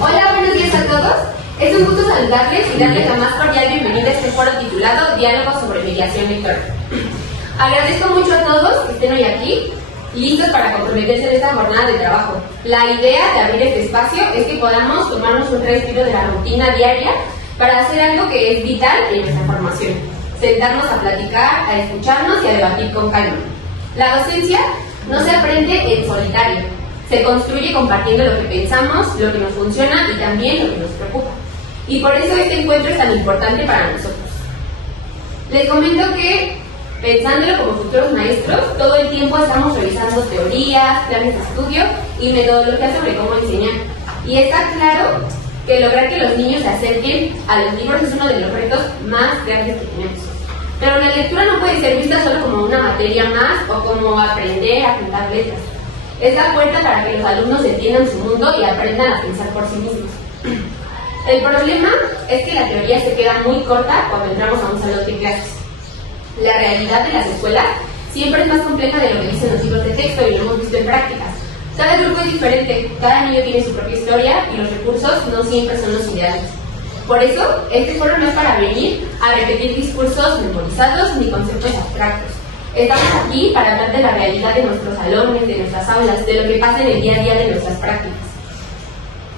Hola, buenos días a todos. Es un gusto saludarles y darles la más cordial bienvenida a este foro titulado Diálogo sobre Mediación Lectora. Agradezco mucho a todos que estén hoy aquí, listos para comprometerse en esta jornada de trabajo. La idea de abrir este espacio es que podamos tomarnos un respiro de la rutina diaria para hacer algo que es vital en nuestra formación: sentarnos a platicar, a escucharnos y a debatir con calma. La docencia no se aprende en solitario, se construye compartiendo lo que pensamos, lo que nos funciona y también lo que nos preocupa. Y por eso este encuentro es tan importante para nosotros. Les comento que, pensándolo como futuros maestros, todo el tiempo estamos revisando teorías, planes de estudio y metodologías sobre cómo enseñar. Y está claro que lograr que los niños se acerquen a los libros es uno de los retos más grandes que tenemos. Pero la lectura no puede ser vista solo como una materia más o como aprender a juntar letras. Es la puerta para que los alumnos entiendan su mundo y aprendan a pensar por sí mismos. El problema es que la teoría se queda muy corta cuando entramos a un salón de clases. La realidad de las escuelas siempre es más compleja de lo que dicen los libros de texto y lo hemos visto en prácticas. Cada grupo es diferente, cada niño tiene su propia historia y los recursos no siempre son los ideales. Por eso, este foro no es para venir a repetir discursos memorizados ni conceptos abstractos. Estamos aquí para hablar de la realidad de nuestros salones, de nuestras aulas, de lo que pasa en el día a día de nuestras prácticas.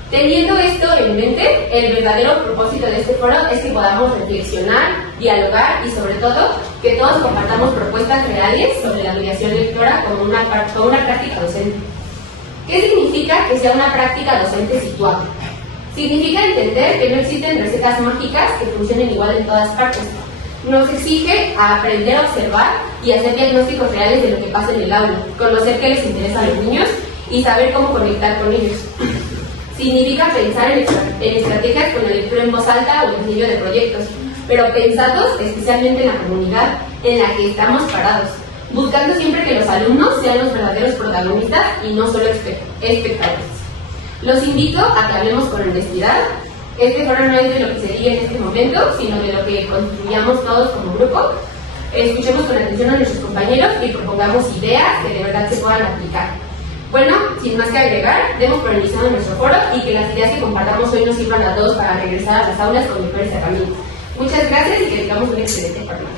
Teniendo esto en mente, el verdadero propósito de este foro es que podamos reflexionar, dialogar y sobre todo que todos compartamos propuestas reales sobre la mediación lectora como una práctica docente. ¿Qué significa que sea una práctica docente situada? Significa entender que no existen recetas mágicas que funcionen igual en todas partes. Nos exige a aprender a observar y hacer diagnósticos reales de lo que pasa en el aula, conocer qué les interesa a los niños y saber cómo conectar con ellos. Significa pensar en estrategias con la lectura en voz alta o el diseño de proyectos, pero pensados especialmente en la comunidad en la que estamos parados, buscando siempre que los alumnos sean los verdaderos protagonistas y no solo espectadores. Los invito a que hablemos con honestidad. Este foro no es de lo que se diga en este momento, sino de lo que construyamos todos como grupo. Escuchemos con atención a nuestros compañeros y propongamos ideas que de verdad se puedan aplicar. Bueno, sin más que agregar, demos por iniciado nuestro foro y que las ideas que compartamos hoy nos sirvan a todos para regresar a las aulas con mejores herramientas. Muchas gracias y que tengamos un excelente jornada.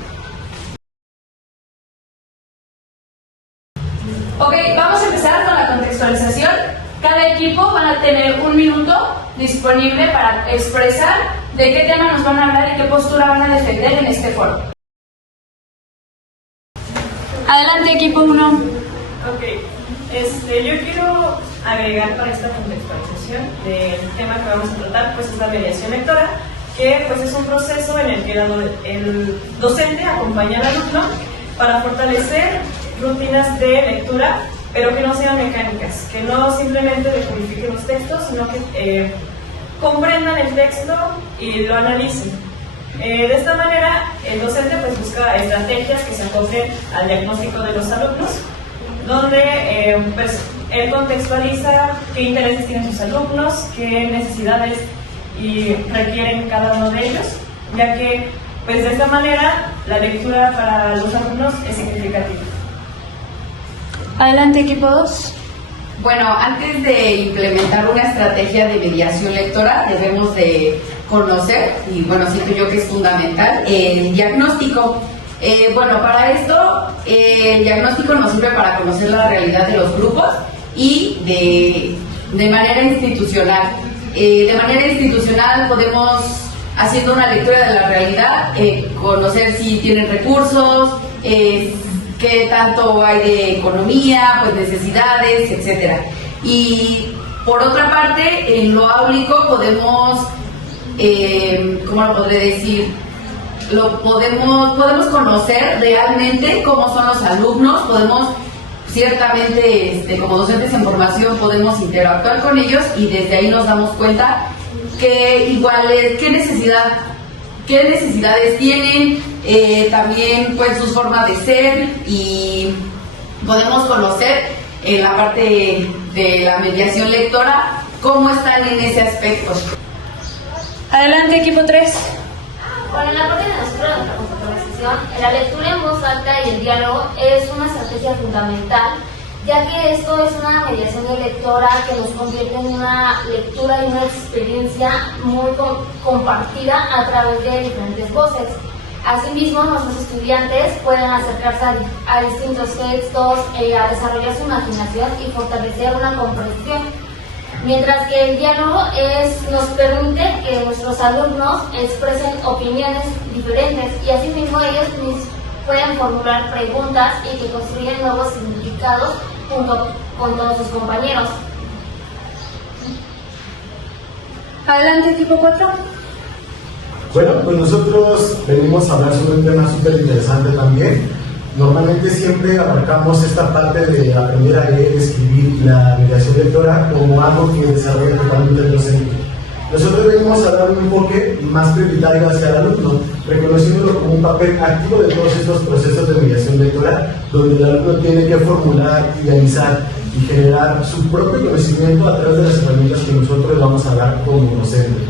Ok, vamos a empezar con la contextualización. Cada equipo van a tener un minuto disponible para expresar de qué tema nos van a hablar y qué postura van a defender en este foro. Adelante, equipo 1. Ok, yo quiero agregar para esta contextualización del tema que vamos a tratar, pues es la mediación lectora, que pues es un proceso en el que el docente acompaña al alumno para fortalecer rutinas de lectura, pero que no sean mecánicas, que no simplemente decodifiquen los textos, sino que comprendan el texto y lo analicen. De esta manera, el docente pues busca estrategias que se acoplen al diagnóstico de los alumnos, donde pues, él contextualiza qué intereses tienen sus alumnos, qué necesidades requieren cada uno de ellos, ya que pues, de esta manera la lectura para los alumnos es significativa. Adelante, equipo 2. Bueno, antes de implementar una estrategia de mediación lectora, debemos de conocer, y bueno, siento yo que es fundamental, el diagnóstico. Bueno, para esto, el diagnóstico nos sirve para conocer la realidad de los grupos y de manera institucional. De manera institucional podemos, haciendo una lectura de la realidad, conocer si tienen recursos, qué tanto hay de economía, pues necesidades, etcétera. Y por otra parte, en lo áulico podemos, ¿cómo lo podré decir? Podemos conocer realmente cómo son los alumnos, podemos ciertamente, como docentes en formación, podemos interactuar con ellos y desde ahí nos damos cuenta que qué necesidades tienen, también pues sus formas de ser, y podemos conocer en la parte de la mediación lectora cómo están en ese aspecto. Adelante, equipo 3. Bueno, en la parte de nosotros, nuestra conceptualización, la lectura en voz alta y el diálogo es una estrategia fundamental, ya que esto es una mediación lectora que nos convierte en una lectura y una experiencia muy compartida a través de diferentes voces. Asimismo, nuestros estudiantes pueden acercarse a distintos textos, a desarrollar su imaginación y fortalecer una comprensión. Mientras que el diálogo nos permite que nuestros alumnos expresen opiniones diferentes y asimismo ellos pueden formular preguntas y que construyen nuevos significados junto con todos sus compañeros. Adelante, equipo 4. Bueno, pues nosotros venimos a hablar sobre un tema súper interesante también. Normalmente siempre abarcamos esta parte de aprender a leer, escribir la mediación lectora como algo que desarrolla totalmente el docente. Nosotros venimos a dar un enfoque más prioritario hacia el alumno, reconociéndolo como un papel activo de todos estos procesos de mediación lectora, donde el alumno tiene que formular, idealizar y generar su propio conocimiento a través de las herramientas que nosotros vamos a dar como docente.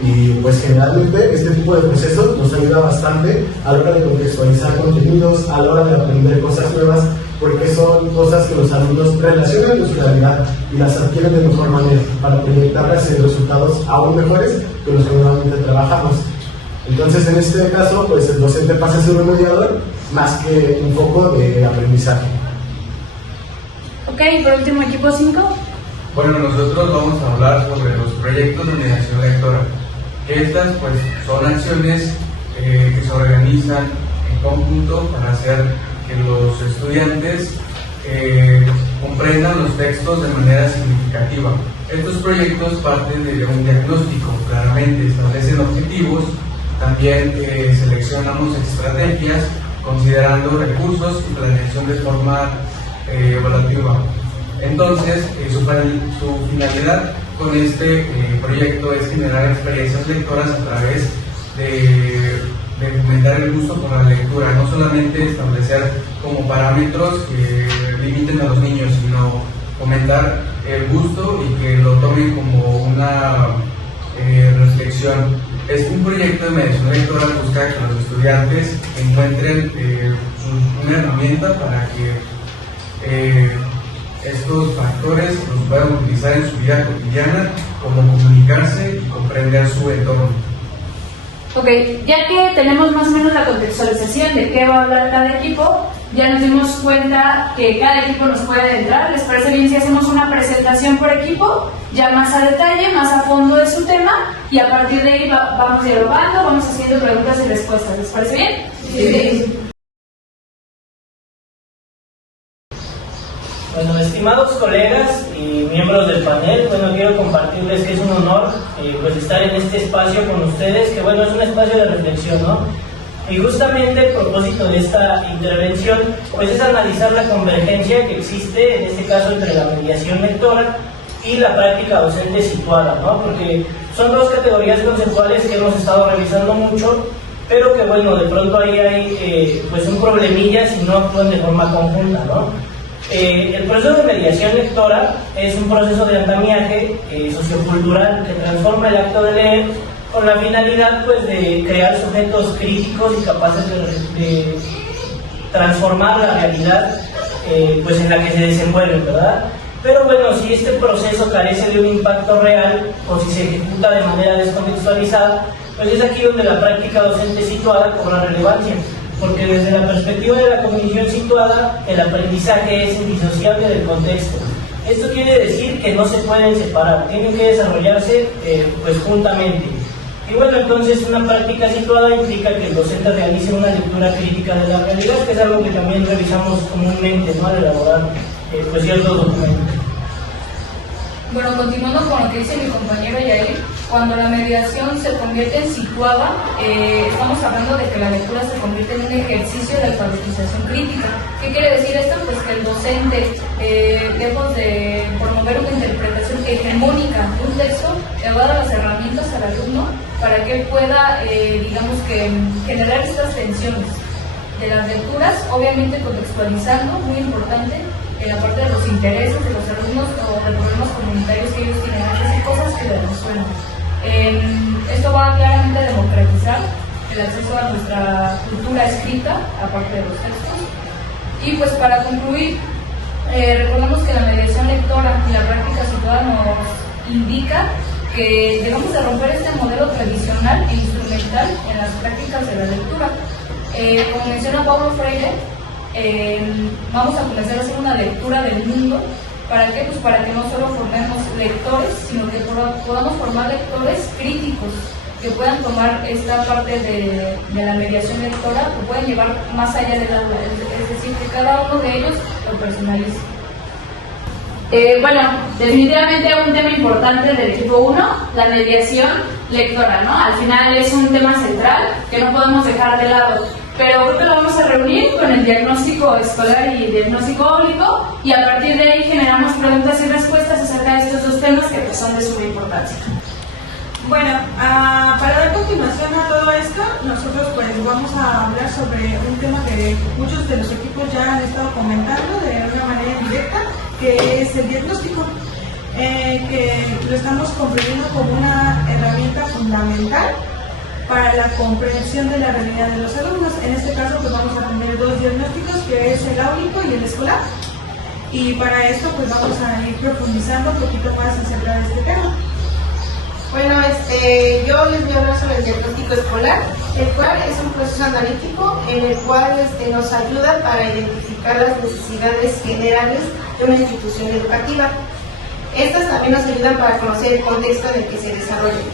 Y pues generalmente este tipo de procesos nos ayuda bastante a la hora de contextualizar contenidos, a la hora de aprender cosas nuevas, porque son cosas que los alumnos relacionan con su realidad y las adquieren de mejor manera para proyectarlas en resultados aún mejores que los que normalmente trabajamos. Entonces, en este caso, pues el docente pasa a ser un mediador más que un foco de aprendizaje. Ok, por último, equipo 5. Bueno, nosotros vamos a hablar sobre los proyectos de mediación lectora. Estas pues son acciones que se organizan en conjunto para hacer que los estudiantes comprendan los textos de manera significativa. Estos proyectos parten de un diagnóstico, claramente establecen objetivos, también seleccionamos estrategias considerando recursos y planeación de forma evaluativa. Entonces, su finalidad con este proyecto es generar experiencias lectoras a través de fomentar el gusto por la lectura, no solamente establecer como parámetros que limiten a los niños, sino fomentar el gusto y que lo tomen como una reflexión. Es un proyecto de mediación lectora que busca que los estudiantes encuentren una herramienta para que estos factores los puedan utilizar en su vida cotidiana, como comunicarse y comprender su entorno. Ok, ya que tenemos más o menos la contextualización de qué va a hablar cada equipo, ya nos dimos cuenta que cada equipo nos puede entrar. ¿Les parece bien si hacemos una presentación por equipo, ya más a detalle, más a fondo de su tema, y a partir de ahí vamos dialogando, vamos haciendo preguntas y respuestas? ¿Les parece bien? Sí. Bueno, estimados colegas y miembros del panel, bueno, quiero compartirles que es un honor pues estar en este espacio con ustedes, que bueno, es un espacio de reflexión, ¿no? Y justamente el propósito de esta intervención pues es analizar la convergencia que existe, en este caso, entre la mediación lectora y la práctica docente situada, ¿no? Porque son dos categorías conceptuales que hemos estado revisando mucho, pero que bueno, de pronto ahí hay pues un problemilla si no actúan de forma conjunta, ¿no? El proceso de mediación lectora es un proceso de andamiaje sociocultural que transforma el acto de leer con la finalidad pues de crear sujetos críticos y capaces de transformar la realidad pues en la que se desenvuelven, ¿verdad? Pero bueno, si este proceso carece de un impacto real o si se ejecuta de manera descontextualizada, pues es aquí donde la práctica docente situada cobra relevancia, porque desde la perspectiva de la cognición situada, el aprendizaje es indisociable del contexto. Esto quiere decir que no se pueden separar, tienen que desarrollarse pues juntamente. Y bueno, entonces una práctica situada implica que el docente realice una lectura crítica de la realidad, que es algo que también revisamos comúnmente, ¿no?, al elaborar pues ciertos documentos. Bueno, continuando con lo que dice mi compañero Yair, cuando la mediación se convierte en situada, estamos hablando de que la lectura se convierte en un ejercicio de alfabetización crítica. ¿Qué quiere decir esto? Pues que el docente, lejos de promover una interpretación hegemónica de un texto, le va a dar las herramientas al alumno para que él pueda, digamos que, generar estas tensiones de las lecturas, obviamente contextualizando, muy importante, en la parte de los intereses de los alumnos o de problemas comunitarios que ellos tienen, es decir, cosas que les resuenan. Esto va claramente a democratizar el acceso a nuestra cultura escrita, aparte de los textos. Y pues para concluir, recordemos que la mediación lectora y la práctica situada nos indica que debemos de romper este modelo tradicional e instrumental en las prácticas de la lectura. Como menciona Paulo Freire, vamos a comenzar a hacer una lectura del mundo. ¿Para qué? Pues para que no solo formemos lectores, sino que podamos formar lectores críticos, que puedan tomar esta parte de la mediación lectora, que puedan llevar más allá del aula, es decir, que cada uno de ellos lo personalice. Bueno, definitivamente un tema importante del equipo 1, la mediación lectora, ¿no? Al final es un tema central que no podemos dejar de lado, pero creo que lo vamos a reunir con el diagnóstico escolar y diagnóstico óblico, y a partir de ahí generamos preguntas y respuestas acerca de estos dos temas que pues, son de suma importancia. Bueno, para dar continuación a todo esto, nosotros pues vamos a hablar sobre un tema que muchos de los equipos ya han estado comentando de una manera indirecta, que es el diagnóstico, que lo estamos comprendiendo como una herramienta fundamental para la comprensión de la realidad de los alumnos. En este caso pues vamos a tener dos diagnósticos, que es el áulico y el escolar, y para esto pues vamos a ir profundizando un poquito más acerca de este tema. Bueno, yo les voy a hablar sobre el diagnóstico escolar, el cual es un proceso analítico en el cual nos ayuda para identificar las necesidades generales de una institución educativa. Estas también nos ayudan para conocer el contexto en el que se desarrolla.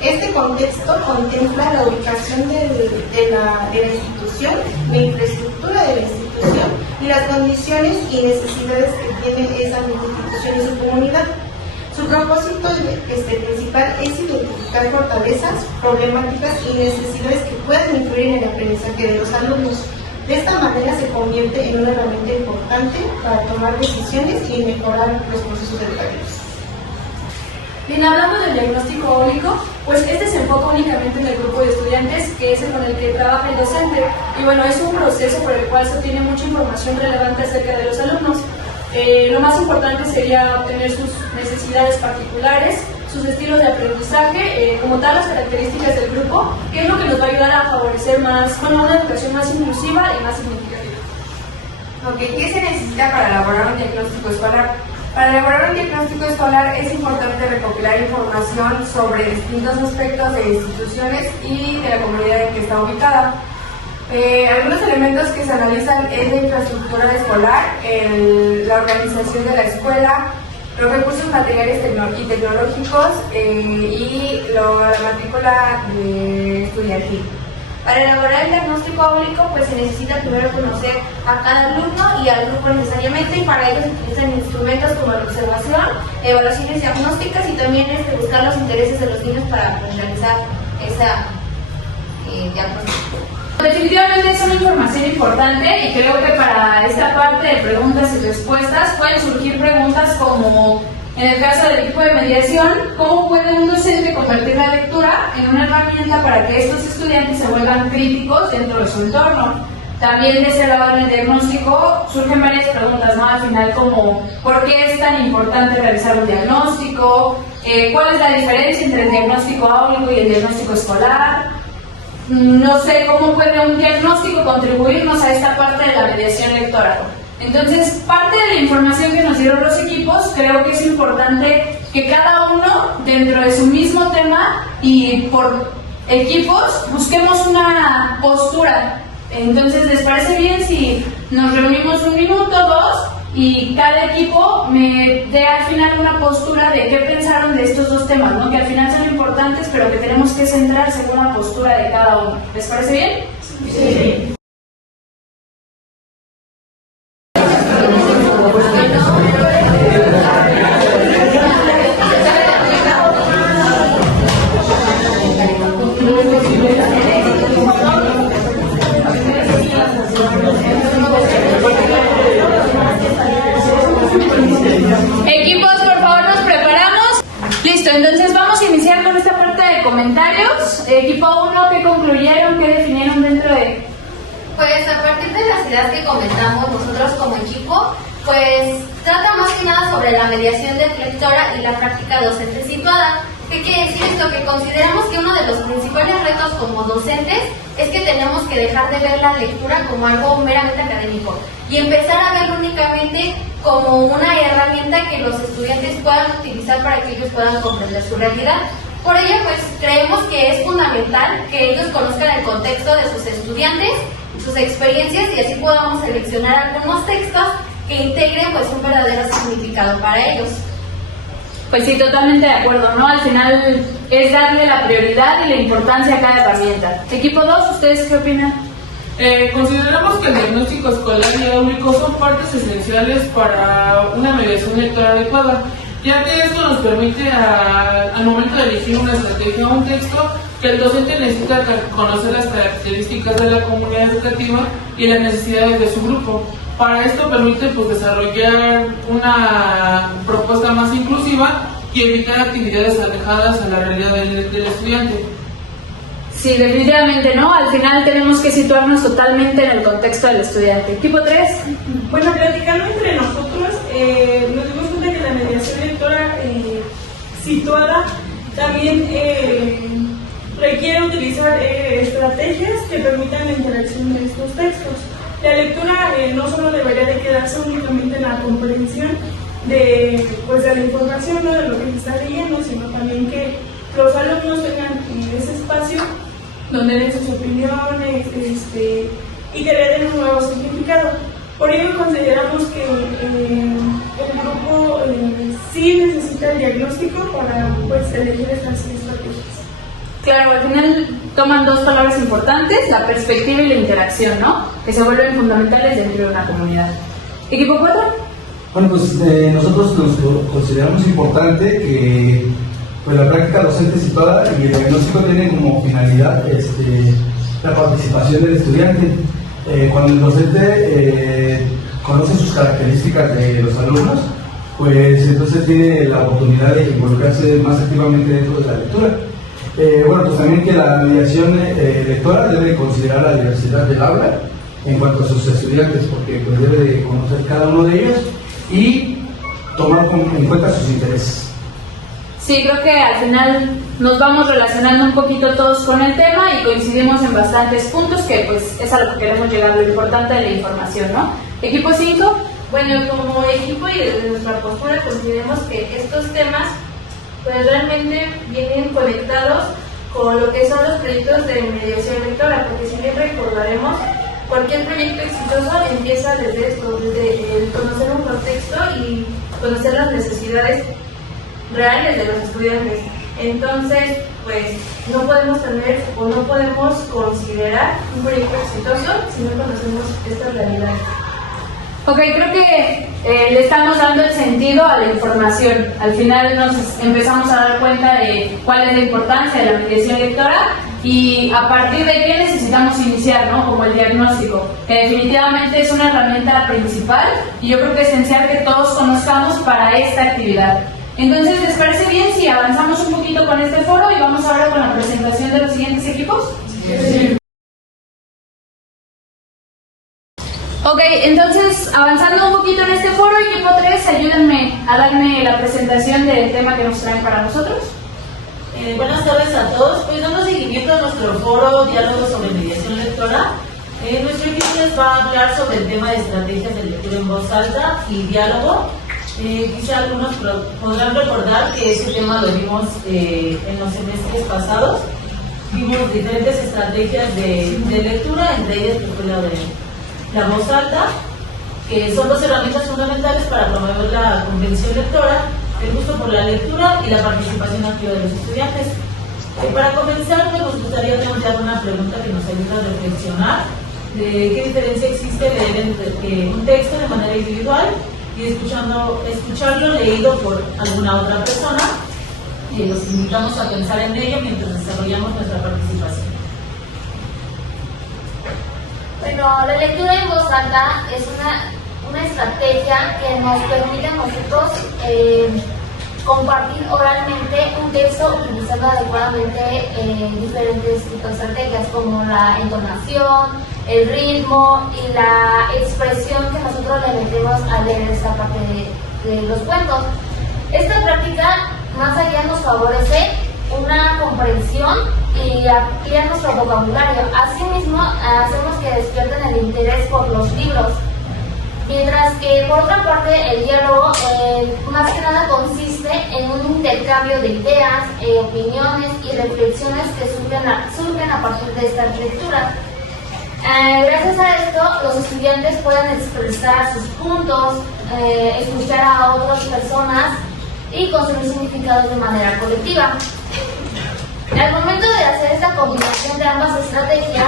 Este contexto contempla la ubicación de la institución, la infraestructura de la institución y las condiciones y necesidades que tiene esa institución y su comunidad. Su propósito principal es identificar fortalezas, problemáticas y necesidades que puedan influir en el aprendizaje de los alumnos. De esta manera se convierte en una herramienta importante para tomar decisiones y mejorar los procesos educativos. Bien, hablando del diagnóstico óblico, pues este se enfoca únicamente en el grupo de estudiantes, que es el con el que trabaja el docente. Y bueno, es un proceso por el cual se obtiene mucha información relevante acerca de los alumnos. Lo más importante sería obtener sus necesidades particulares, sus estilos de aprendizaje, como tal las características del grupo, que es lo que nos va a ayudar a favorecer una educación más inclusiva y más significativa. Ok, ¿qué se necesita para elaborar un diagnóstico escolar? Para elaborar un diagnóstico escolar es importante recopilar información sobre distintos aspectos de instituciones y de la comunidad en que está ubicada. Algunos elementos que se analizan es la infraestructura escolar, la organización de la escuela, los recursos materiales y tecnológicos y la matrícula estudiantil. Para elaborar el diagnóstico óblico, pues se necesita primero conocer a cada alumno y al grupo necesariamente, y para ello se utilizan instrumentos como la observación, evaluaciones diagnósticas y también buscar los intereses de los niños para realizar esa diagnóstico. Definitivamente es una información importante y creo que para esta parte de preguntas y respuestas pueden surgir preguntas como, en el caso del equipo de mediación, ¿cómo puede un docente convertir la lectura en una herramienta para que estos estudiantes se vuelvan críticos dentro de su entorno? También de ese lado en el diagnóstico surgen varias preguntas, ¿no? Al final, como ¿por qué es tan importante realizar un diagnóstico? ¿Cuál es la diferencia entre el diagnóstico áulico y el diagnóstico escolar? No sé cómo puede un diagnóstico contribuirnos a esta parte de la mediación lectora. Entonces, parte de la información que nos dieron los equipos, creo que es importante que cada uno, dentro de su mismo tema y por equipos, busquemos una postura. Entonces, ¿les parece bien si nos reunimos un minuto, dos, y cada equipo me dé al final una postura de qué pensaron de estos dos temas, ¿no? Que al final son importantes, pero que tenemos que centrar según la postura de cada uno. ¿Les parece bien? Sí. Equipos, por favor, nos preparamos. Listo, entonces vamos a iniciar con esta parte de comentarios. Equipo 1, ¿qué concluyeron? ¿Qué definieron dentro de...? Pues a partir de las ideas que comentamos nosotros como equipo, pues trata más que nada sobre la mediación lectora y la práctica docente situada, ¿Qué quiere decir esto? Que consideramos que uno de los principales retos como docentes es que tenemos que dejar de ver la lectura como algo meramente académico y empezar a verlo únicamente como una herramienta que los estudiantes puedan utilizar para que ellos puedan comprender su realidad. Por ello, pues creemos que es fundamental que ellos conozcan el contexto de sus estudiantes, sus experiencias y así podamos seleccionar algunos textos que integren pues un verdadero significado para ellos. Pues sí, totalmente de acuerdo, ¿no? Al final es darle la prioridad y la importancia a cada herramienta. Equipo 2, ¿ustedes qué opinan? Consideramos que el diagnóstico escolar y áulico son partes esenciales para una mediación lectora adecuada, ya que esto nos permite al momento de elegir una estrategia o un texto que el docente necesita conocer las características de la comunidad educativa y las necesidades de su grupo. Para esto permite pues, desarrollar una propuesta más inclusiva y evitar actividades alejadas a la realidad del estudiante. Sí, definitivamente no. Al final tenemos que situarnos totalmente en el contexto del estudiante. Equipo 3. Bueno, platicando entre nosotros, nos dimos cuenta que la mediación lectora situada también requiere utilizar estrategias que permitan la interacción de estos textos. La lectura no solo debería de quedarse únicamente en la comprensión de la información, ¿no? De lo que se está leyendo, sino también que los alumnos tengan ese espacio donde den sus opiniones y que le den un nuevo significado. Por ello consideramos que el grupo sí necesita el diagnóstico para elegir estas estrategias. Claro, al final toman dos palabras importantes, la perspectiva y la interacción, ¿no? Que se vuelven fundamentales dentro de una comunidad. ¿Equipo 4? Bueno, pues nosotros nos consideramos importante que pues, la práctica docente situada y el diagnóstico tienen como finalidad la participación del estudiante. Cuando el docente conoce sus características de los alumnos, pues entonces tiene la oportunidad de involucrarse más activamente dentro de la lectura. Bueno, pues también que la mediación lectora debe considerar la diversidad del aula en cuanto a sus estudiantes, porque pues, debe de conocer cada uno de ellos y tomar en cuenta sus intereses. Sí, creo que al final nos vamos relacionando un poquito todos con el tema y coincidimos en bastantes puntos que pues es a lo que queremos llegar, lo importante de la información, ¿no? Equipo 5. Bueno, como equipo y desde nuestra postura consideramos que estos temas pues realmente vienen conectados con lo que son los proyectos de mediación lectora, porque si bien recordaremos, cualquier proyecto exitoso empieza desde esto, desde el conocer un contexto y conocer las necesidades reales de los estudiantes. Entonces, pues no podemos tener o no podemos considerar un proyecto exitoso si no conocemos estas realidades. Ok, creo que le estamos dando el sentido a la información. Al final nos empezamos a dar cuenta de cuál es la importancia de la mediación lectora y a partir de qué necesitamos iniciar, ¿no? Como el diagnóstico, que definitivamente es una herramienta principal y yo creo que es esencial que todos conozcamos para esta actividad. Entonces, ¿les parece bien si avanzamos un poquito con este foro y vamos ahora con la presentación de los siguientes equipos? Sí. Ok, entonces, avanzando un poquito en este foro, equipo 3, ayúdenme a darme la presentación del tema que nos traen para nosotros. Buenas tardes a todos. Pues dando seguimiento a nuestro foro Diálogo sobre Mediación Lectora, nuestro equipo les va a hablar sobre el tema de estrategias de lectura en voz alta y diálogo. Quizá algunos podrán recordar que ese tema lo vimos en los semestres pasados. Vimos diferentes estrategias de lectura, entre ellas fue la voz alta, que son dos herramientas fundamentales para promover la comprensión lectora, el gusto por la lectura y la participación activa de los estudiantes. Para comenzar, me gustaría plantear una pregunta que nos ayuda a reflexionar de qué diferencia existe leer un texto de manera individual y escucharlo leído por alguna otra persona. Los invitamos a pensar en ello mientras desarrollamos nuestra participación. Bueno, la lectura en voz alta es una estrategia que nos permite a nosotros compartir oralmente un texto utilizando adecuadamente diferentes tipos de estrategias como la entonación, el ritmo y la expresión que nosotros le metemos al leer esta parte de los cuentos. Esta práctica más allá nos favorece y amplían nuestro vocabulario. Asimismo, hacemos que despierten el interés por los libros. Mientras que, por otra parte, el diálogo más que nada consiste en un intercambio de ideas, opiniones y reflexiones que surgen a partir de estas lecturas. Gracias a esto, los estudiantes pueden expresar sus puntos, escuchar a otras personas y construir significados de manera colectiva. Al momento de hacer esta combinación de ambas estrategias,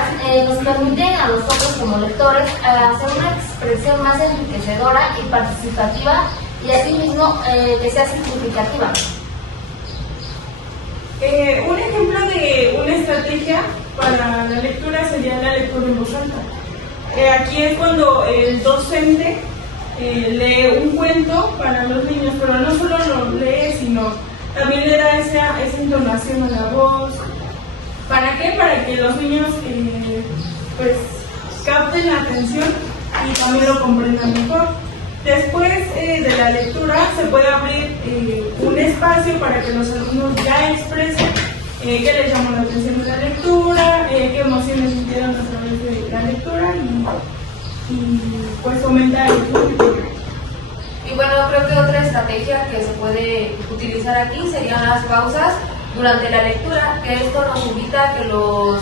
nos permiten a nosotros como lectores hacer una expresión más enriquecedora y participativa y asimismo que sea significativa. Un ejemplo de una estrategia para la lectura sería la lectura en voz alta. Aquí es cuando el docente lee un cuento para los niños, pero no solo lo lee, sino también le da esa entonación a la voz. ¿Para qué? Para que los niños pues capten la atención y también lo comprendan mejor. Después de la lectura se puede abrir un espacio para que los alumnos ya expresen qué les llamó la atención de la lectura, qué emociones sintieron a través de la lectura y pues fomentar el público. Y bueno, creo que otra estrategia que se puede utilizar aquí serían las pausas durante la lectura, que esto nos invita a que los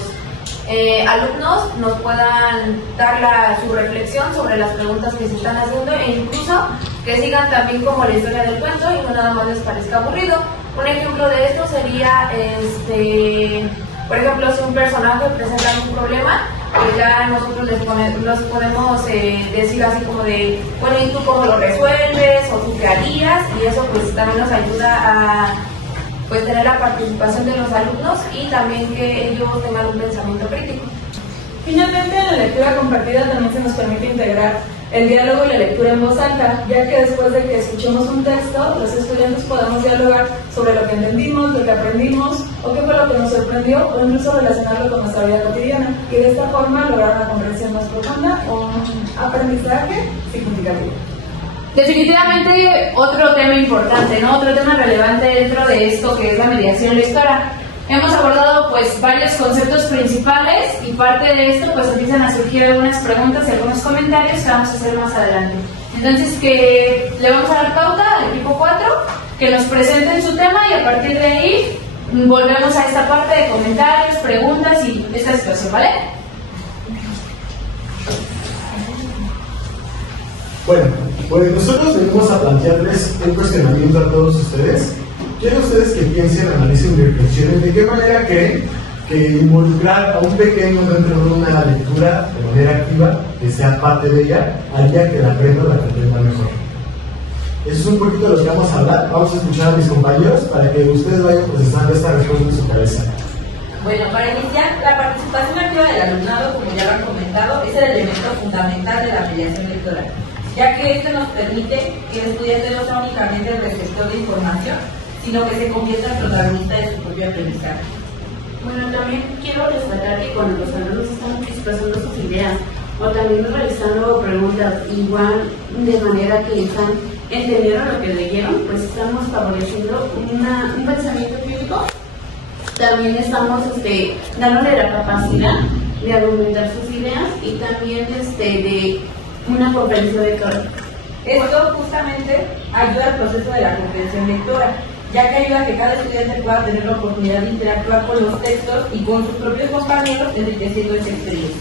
alumnos nos puedan dar su reflexión sobre las preguntas que se están haciendo e incluso que sigan también como la historia del cuento y no nada más les parezca aburrido. Un ejemplo de esto sería, por ejemplo, si un personaje presenta un problema, pues ya nosotros les podemos decir así como de, bueno, ¿y tú cómo lo resuelves? ¿O tú qué harías? Y eso pues también nos ayuda a pues tener la participación de los alumnos y también que ellos tengan un pensamiento crítico. Finalmente, en la lectura compartida también se nos permite integrar el diálogo y la lectura en voz alta, ya que después de que escuchemos un texto, los estudiantes podamos dialogar sobre lo que entendimos, lo que aprendimos, o qué fue lo que nos sorprendió, o incluso relacionarlo con nuestra vida cotidiana, y de esta forma lograr una comprensión más profunda o un aprendizaje significativo. Definitivamente otro tema importante, ¿no? Otro tema relevante dentro de esto que es la mediación lectora. Hemos abordado pues varios conceptos principales y parte de esto pues empiezan a surgir algunas preguntas y algunos comentarios que vamos a hacer más adelante. Entonces que le vamos a dar pauta al equipo 4, que nos presenten su tema y a partir de ahí volvemos a esta parte de comentarios, preguntas y esta situación, ¿vale? Bueno, pues nosotros venimos a plantearles un cuestionamiento a todos ustedes. Quiero ustedes que piensen, analicen y reflexionen de qué manera creen que involucrar a un pequeño dentro de una lectura de manera activa, que sea parte de ella, haría que la aprenda mejor. Eso es un poquito de lo que vamos a hablar. Vamos a escuchar a mis compañeros para que ustedes vayan procesando esta respuesta en su cabeza. Bueno, para iniciar, la participación activa del alumnado, como ya lo han comentado, es el elemento fundamental de la mediación lectora, ya que esto nos permite que el estudiante no sea únicamente el receptor de información, sino que se convierta en protagonista de su propio aprendizaje. Bueno, también quiero destacar que cuando los alumnos están expresando sus ideas o también realizando preguntas igual de manera que están entendiendo lo que leyeron, pues estamos favoreciendo un pensamiento crítico. También estamos dándole la capacidad de argumentar sus ideas y también de una comprensión lectora. Esto justamente ayuda al proceso de la comprensión lectora, ya que ayuda a que cada estudiante pueda tener la oportunidad de interactuar con los textos y con sus propios compañeros, enriqueciendo esa experiencia.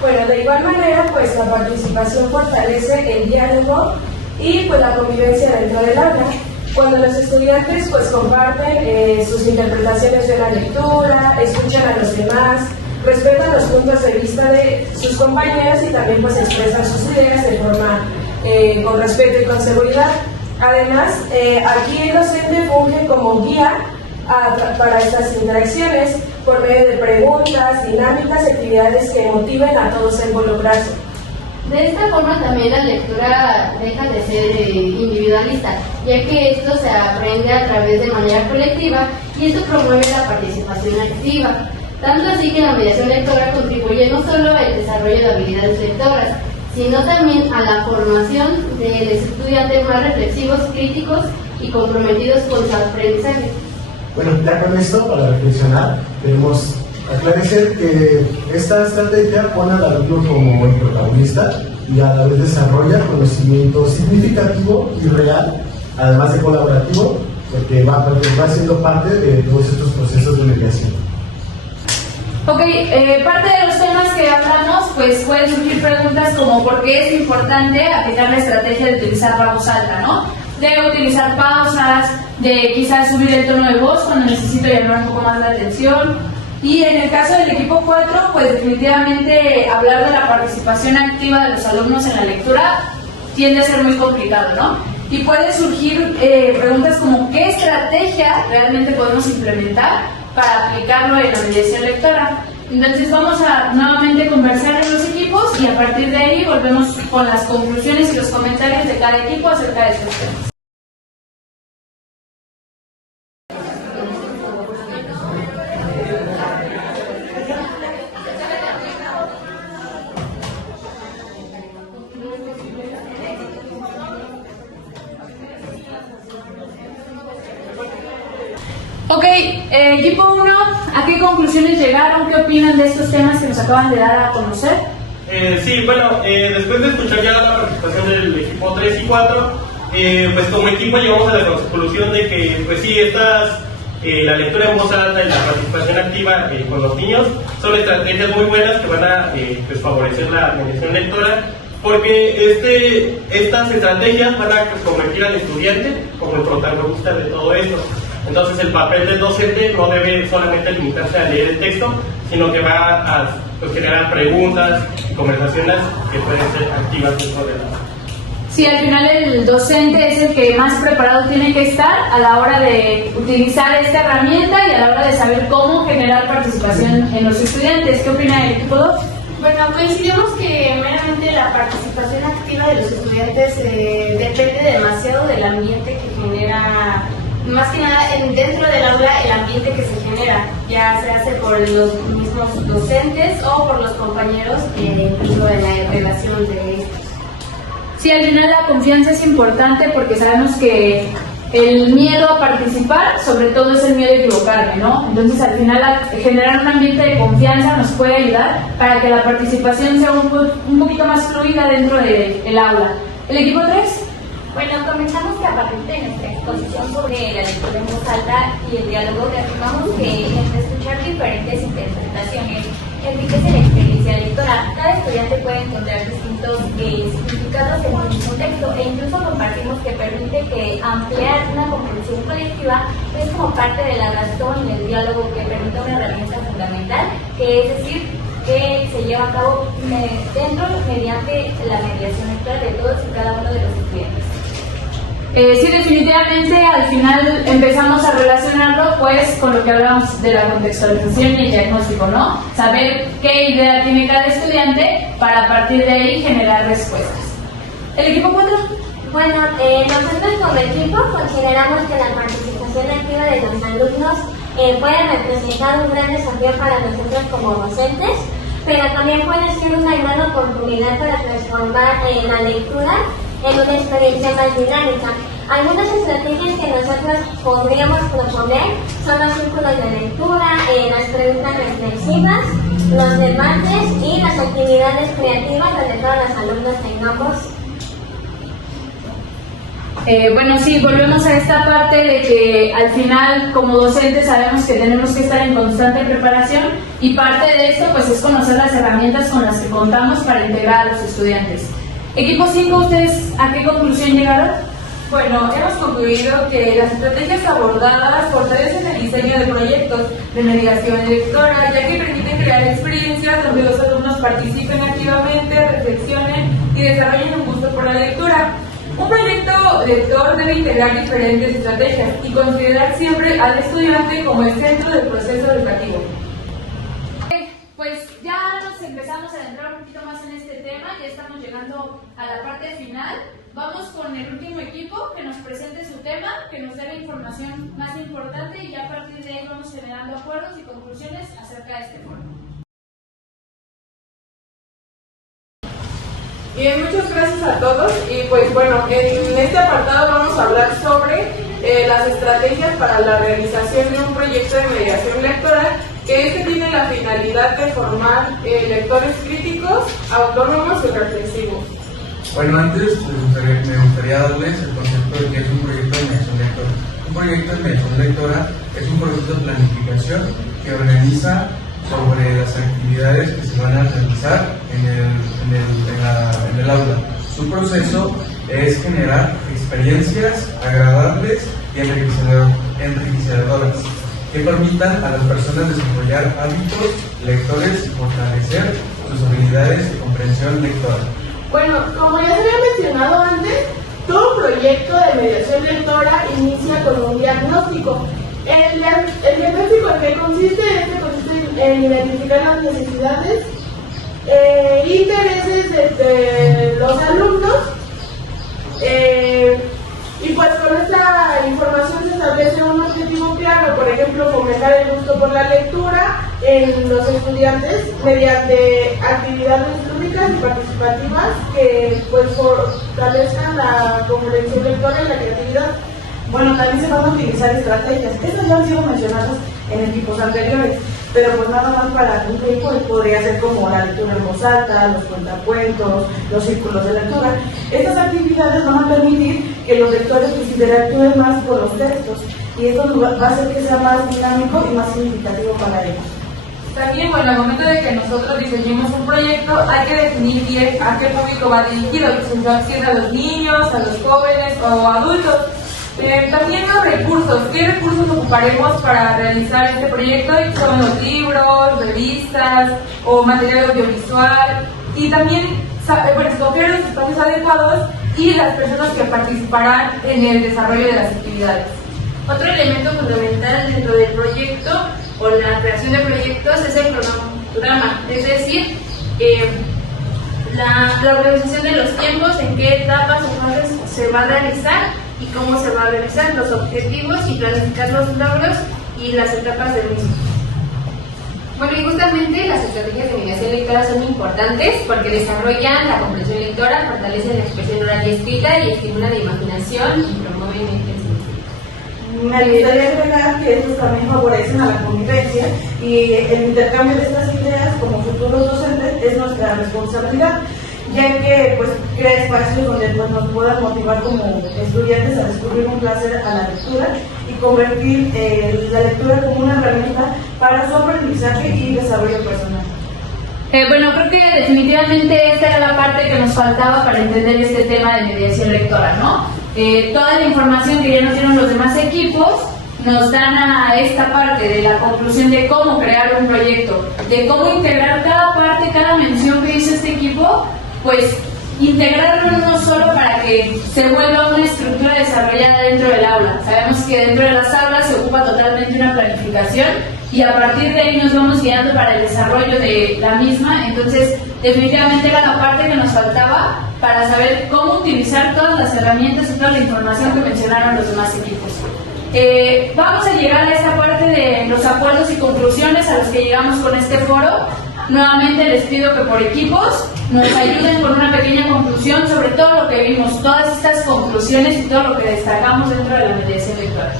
Bueno, de igual manera, pues la participación fortalece el diálogo y pues la convivencia dentro del aula. Cuando los estudiantes pues comparten sus interpretaciones de la lectura, escuchan a los demás, respetan los puntos de vista de sus compañeros y también pues expresan sus ideas de forma con respeto y con seguridad. Además, aquí el docente funge como guía para estas interacciones por medio de preguntas, dinámicas y actividades que motiven a todos a involucrarse. De esta forma también la lectura deja de ser individualista, ya que esto se aprende a través de manera colectiva y esto promueve la participación activa. Tanto así que la mediación lectora contribuye no solo al desarrollo de habilidades lectoras, sino también a la formación de los estudiantes más reflexivos, críticos y comprometidos con su aprendizaje. Bueno, ya con esto, para reflexionar, tenemos Aclarecer que esta estrategia pone al alumno como el protagonista y a la vez desarrolla conocimiento significativo y real, además de colaborativo, porque va siendo parte de todos estos procesos de mediación. Ok, parte de los temas que hablamos, pues pueden surgir preguntas como por qué es importante aplicar la estrategia de utilizar la voz alta, ¿no? De utilizar pausas, de quizás subir el tono de voz cuando necesito llamar un poco más la atención. Y en el caso del equipo 4, pues definitivamente hablar de la participación activa de los alumnos en la lectura tiende a ser muy complicado, ¿no? Y puede surgir preguntas como ¿qué estrategia realmente podemos implementar para aplicarlo en la mediación lectora? Entonces vamos a nuevamente conversar en los equipos y a partir de ahí volvemos con las conclusiones y los comentarios de cada equipo acerca de estos temas. Ok, equipo 1, ¿a qué conclusiones llegaron? ¿Qué opinan de estos temas que nos acaban de dar a conocer? Sí, bueno, después de escuchar ya la participación del equipo 3 y 4, pues como equipo llegamos a la conclusión de que, pues sí, la lectura en voz alta y la participación activa con los niños son estrategias muy buenas que van a pues favorecer la mediación lectora, porque estas estrategias van a convertir al estudiante como el protagonista de todo esto. Entonces el papel del docente no debe solamente limitarse a leer el texto, sino que va a pues, generar preguntas y conversaciones que pueden ser activas dentro de la... Sí, al final el docente es el que más preparado tiene que estar a la hora de utilizar esta herramienta y a la hora de saber cómo generar participación en los estudiantes. ¿Qué opina el equipo 2? Bueno, coincidimos que meramente la participación activa de los estudiantes depende demasiado del ambiente que genera, más que nada dentro del aula, el ambiente que se genera, ya se hace por los mismos docentes o por los compañeros, incluso en la relación de estos. Sí, al final la confianza es importante porque sabemos que el miedo a participar, sobre todo es el miedo a equivocarme, ¿no? Entonces al final generar un ambiente de confianza nos puede ayudar para que la participación sea un poquito más fluida dentro del aula. ¿El equipo 3? Bueno, comenzamos que a partir de nuestra exposición sobre la lectura en voz alta y el diálogo, reafirmamos que entre escuchar diferentes interpretaciones enriquece la experiencia lectora. Cada estudiante puede encontrar distintos significados en un mismo texto e incluso compartimos que permite que ampliar una comprensión colectiva es como parte de la razón y el diálogo que permite una herramienta fundamental, que es decir, que se lleva a cabo mediante la mediación lectora de todos y cada uno de los estudiantes. Sí, definitivamente al final empezamos a relacionarlo pues con lo que hablamos de la contextualización y el diagnóstico, ¿no? Saber qué idea tiene cada estudiante para a partir de ahí generar respuestas. ¿El equipo 4? Bueno, nosotros como equipo consideramos que la participación activa de los alumnos puede representar un gran desafío para nosotros como docentes, pero también puede ser una gran oportunidad para transformar la lectura en una experiencia más dinámica. Algunas estrategias que nosotros podríamos proponer son los círculos de lectura, las preguntas reflexivas, los debates y las actividades creativas donde todos los alumnos tengamos. Bueno, sí, volvemos a esta parte de que al final como docentes sabemos que tenemos que estar en constante preparación y parte de esto pues es conocer las herramientas con las que contamos para integrar a los estudiantes. Equipo 5, ¿ustedes a qué conclusión llegaron? Bueno, hemos concluido que las estrategias abordadas fortalecen el diseño de proyectos de mediación lectora, ya que permiten crear experiencias donde los alumnos participen activamente, reflexionen y desarrollen un gusto por la lectura. Un proyecto lector debe integrar diferentes estrategias y considerar siempre al estudiante como el centro del proceso educativo. Pues ya nos empezamos a adentrar un poquito más en este tema, ya estamos llegando a la parte final. Vamos con el último equipo que nos presente su tema, que nos dé la información más importante y ya a partir de ahí vamos generando acuerdos y conclusiones acerca de este foro. Bien, muchas gracias a todos y pues bueno, en este apartado vamos a hablar sobre las estrategias para la realización de un proyecto de mediación lectora que este tiene la finalidad de formar lectores críticos, autónomos y reflexivos. Bueno, antes me gustaría darles el concepto de que es un proyecto de mediación lectora. Un proyecto de mediación lectora es un proceso de planificación que organiza sobre las actividades que se van a realizar en el aula. Su proceso es generar experiencias agradables y enriquecedoras que permitan a las personas desarrollar hábitos lectores y fortalecer sus habilidades de comprensión lectora. Bueno, como ya se había mencionado antes, todo proyecto de mediación lectora inicia con un diagnóstico. El diagnóstico en qué consiste en identificar las necesidades e intereses de los alumnos, y pues con esta información se establece un objetivo claro, por ejemplo, fomentar el gusto por la lectura en los estudiantes mediante actividades lúdicas y participativas que pues fortalezcan la comprensión lectora y la creatividad. Bueno, también se van a utilizar estrategias. Estas ya han sido mencionadas en equipos anteriores, pero pues nada más para un grupo podría ser como la lectura en voz alta, los cuentacuentos, los círculos de lectura. Estas actividades van a permitir que los lectores pues interactúen más con los textos y esto va a hacer que sea más dinámico y más significativo para ellos. También, bueno, al momento de que nosotros diseñemos un proyecto, hay que definir bien a qué público va dirigido, si es a los niños, a los jóvenes o adultos. También los recursos, ¿qué recursos ocuparemos para realizar este proyecto? Son los libros, revistas o material audiovisual, y también escoger los espacios adecuados y las personas que participarán en el desarrollo de las actividades. Otro elemento fundamental dentro del proyecto o la creación de proyectos es el cronograma, es decir, la organización de los tiempos, en qué etapas o fases se va a realizar y cómo se va a realizar, los objetivos y planificar los logros y las etapas del mismo. Bueno, y justamente las estrategias de mediación lectora son importantes porque desarrollan la comprensión lectora, fortalecen la expresión oral y escrita y estimulan la imaginación y promueven el pensamiento. Me gustaría agregar que estos también favorecen a la convivencia y el intercambio de estas ideas como futuros docentes es nuestra responsabilidad, ya que pues crea espacios donde pues, nos puedan motivar como estudiantes a descubrir un placer a la lectura y convertir la lectura como una herramienta para su aprendizaje y desarrollo personal. Bueno, creo que definitivamente esta era la parte que nos faltaba para entender este tema de mediación lectora, ¿no? Toda la información que ya nos dieron los demás equipos nos dan a esta parte de la conclusión de cómo crear un proyecto, de cómo integrar cada parte, cada mención que hizo este equipo, pues integrarlo no solo para que se vuelva una estructura desarrollada dentro del aula. Sabemos que dentro de las aulas se ocupa totalmente una planificación y a partir de ahí nos vamos guiando para el desarrollo de la misma. Entonces, definitivamente era la parte que nos faltaba para saber cómo utilizar todas las herramientas y toda la información que mencionaron los demás equipos. Vamos a llegar a esta parte de los acuerdos y conclusiones a los que llegamos con este foro. Nuevamente les pido que por equipos nos ayuden con una pequeña conclusión sobre todo lo que vimos, todas estas conclusiones y todo lo que destacamos dentro de la mediación lectora.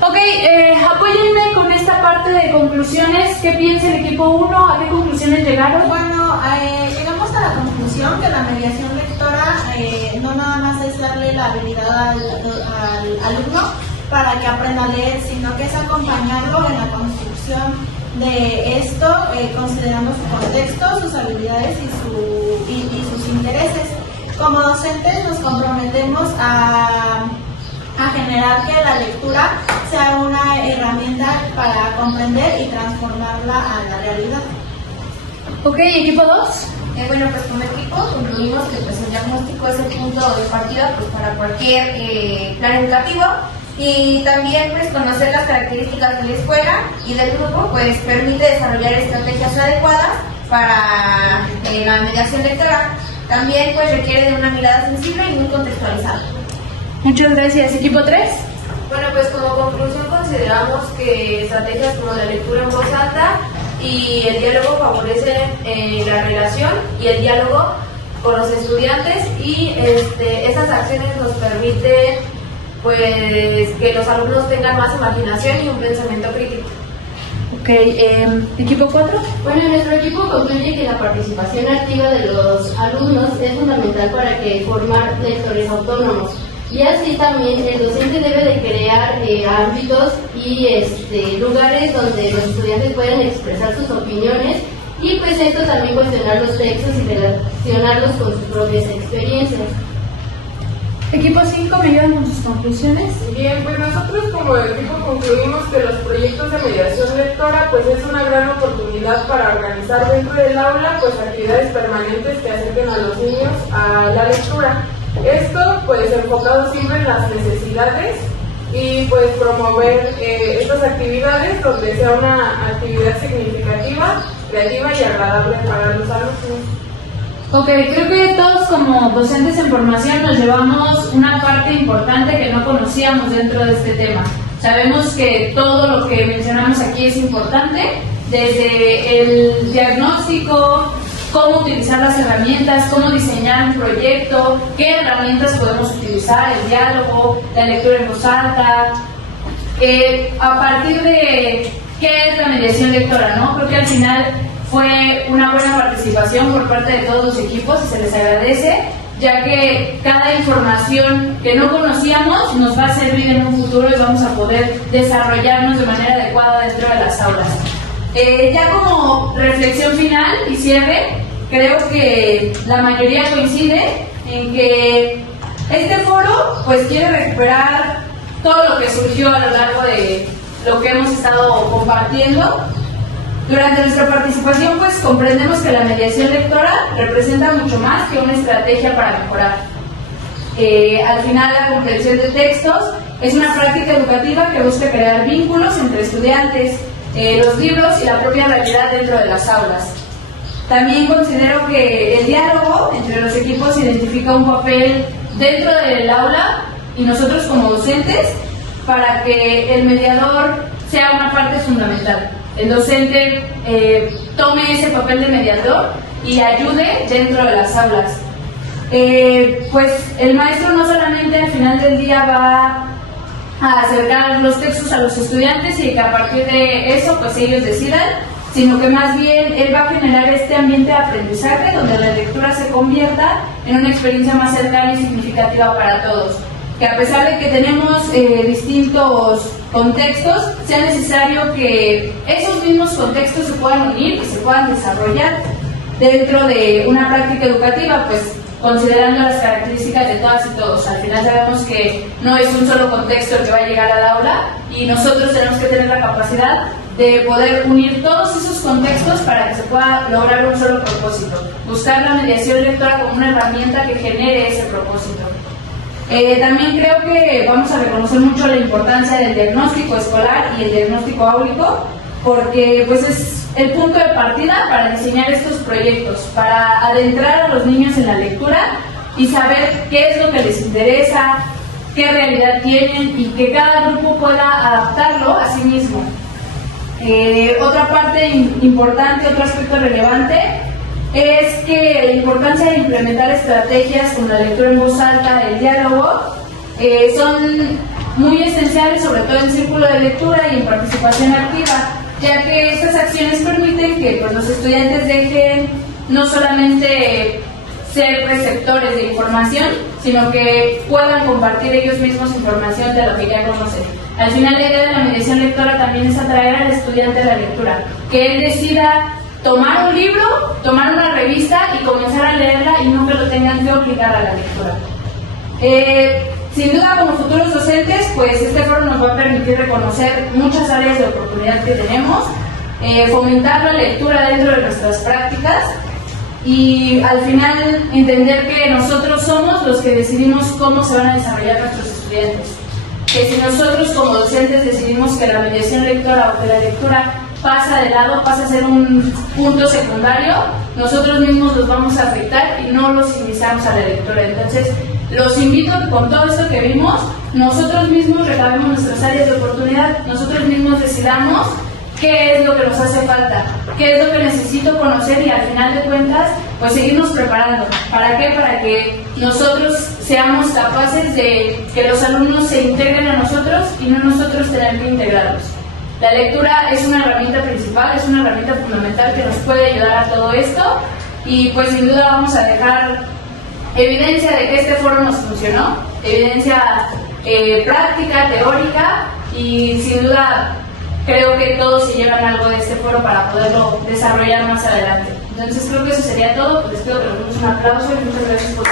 Ok, apóyenme con esta parte de conclusiones. ¿Qué piensa el equipo 1? ¿A qué conclusiones llegaron? Bueno, llegamos a la conclusión que la mediación lectora no nada más es darle la habilidad al alumno para que aprenda a leer, sino que es acompañarlo en la construcción de esto, considerando su contexto, sus habilidades y sus intereses. Como docentes nos comprometemos a generar que la lectura sea una herramienta para comprender y transformarla a la realidad. Ok, equipo 2. Bueno, pues como equipo concluimos que pues, el diagnóstico es el punto de partida pues, para cualquier plan educativo, y también pues conocer las características de la escuela y del grupo pues permite desarrollar estrategias adecuadas para la mediación lectora. También pues requiere de una mirada sensible y muy contextualizada. Muchas gracias. ¿Equipo 3? Bueno, pues como conclusión consideramos que estrategias como la lectura en voz alta y el diálogo favorecen la relación y el diálogo con los estudiantes y esas acciones nos permiten pues que los alumnos tengan más imaginación y un pensamiento crítico. Ok, ¿equipo 4? Bueno, nuestro equipo concluye que la participación activa de los alumnos es fundamental para que formar lectores autónomos. Y así también el docente debe de crear ámbitos y lugares donde los estudiantes puedan expresar sus opiniones y pues esto también cuestionar los textos y relacionarlos con sus propias experiencias. Equipo 5, ¿me ayudan con sus conclusiones? Bien, pues nosotros como equipo concluimos que los proyectos de mediación lectora pues es una gran oportunidad para organizar dentro del aula pues actividades permanentes que acerquen a los niños a la lectura. Esto pues enfocado siempre en las necesidades y pues promover estas actividades donde sea una actividad significativa, creativa y agradable para los alumnos. Ok, creo que todos como docentes en formación nos llevamos una parte importante que no conocíamos dentro de este tema. Sabemos que todo lo que mencionamos aquí es importante, desde el diagnóstico, cómo utilizar las herramientas, cómo diseñar un proyecto, qué herramientas podemos utilizar, el diálogo, la lectura en voz alta, a partir de qué es la mediación lectora, ¿no? Creo que al final fue una buena participación por parte de todos los equipos y se les agradece, ya que cada información que no conocíamos nos va a servir en un futuro y vamos a poder desarrollarnos de manera adecuada dentro de las aulas. Ya como reflexión final y cierre, creo que la mayoría coincide en que este foro pues quiere recuperar todo lo que surgió a lo largo de lo que hemos estado compartiendo. Durante nuestra participación pues comprendemos que la mediación lectora representa mucho más que una estrategia para mejorar. Al final la comprensión de textos es una práctica educativa que busca crear vínculos entre estudiantes, los libros y la propia realidad dentro de las aulas. También considero que el diálogo entre los equipos identifica un papel dentro del aula y nosotros como docentes para que el mediador sea una parte fundamental. El docente tome ese papel de mediador y ayude dentro de las aulas. Pues el maestro no solamente al final del día va a acercar los textos a los estudiantes y que a partir de eso pues ellos decidan, sino que más bien él va a generar este ambiente de aprendizaje donde la lectura se convierta en una experiencia más cercana y significativa para todos. Que a pesar de que tenemos distintos contextos, sea necesario que esos mismos contextos se puedan unir y se puedan desarrollar dentro de una práctica educativa, pues considerando las características de todas y todos. Al final sabemos que no es un solo contexto el que va a llegar al aula y nosotros tenemos que tener la capacidad de poder unir todos esos contextos para que se pueda lograr un solo propósito. Buscar la mediación lectora como una herramienta que genere ese propósito. También creo que vamos a reconocer mucho la importancia del diagnóstico escolar y el diagnóstico áulico, porque pues es el punto de partida para diseñar estos proyectos, para adentrar a los niños en la lectura y saber qué es lo que les interesa, qué realidad tienen y que cada grupo pueda adaptarlo a sí mismo. Otra parte importante, otro aspecto relevante es que la importancia de implementar estrategias como la lectura en voz alta, el diálogo, son muy esenciales, sobre todo en círculo de lectura y en participación activa, ya que estas acciones permiten que pues, los estudiantes dejen no solamente ser receptores de información, sino que puedan compartir ellos mismos información de lo que ya conocen. Al final la idea de la mediación lectora también es atraer al estudiante a la lectura, que él decida tomar un libro, tomar una revista y comenzar a leerla y no que lo tengan que obligar a la lectura. Sin duda, como futuros docentes, pues este foro nos va a permitir reconocer muchas áreas de oportunidad que tenemos, fomentar la lectura dentro de nuestras prácticas y al final entender que nosotros somos los que decidimos cómo se van a desarrollar nuestros estudiantes. Que si nosotros como docentes decidimos que la mediación lectora o que la lectura pasa de lado, pasa a ser un punto secundario, nosotros mismos los vamos a afectar y no los iniciamos a la lectura. Entonces, los invito a que con todo esto que vimos, nosotros mismos recabemos nuestras áreas de oportunidad, nosotros mismos decidamos qué es lo que nos hace falta, qué es lo que necesito conocer y al final de cuentas, pues seguirnos preparando. ¿Para qué? Para que nosotros seamos capaces de que los alumnos se integren a nosotros y no nosotros tener que integrarlos. La lectura es una herramienta principal, es una herramienta fundamental que nos puede ayudar a todo esto y pues sin duda vamos a dejar evidencia de que este foro nos funcionó, evidencia práctica, teórica y sin duda creo que todos se llevan algo de este foro para poderlo desarrollar más adelante. Entonces creo que eso sería todo, les pido que nos demos un aplauso y muchas gracias por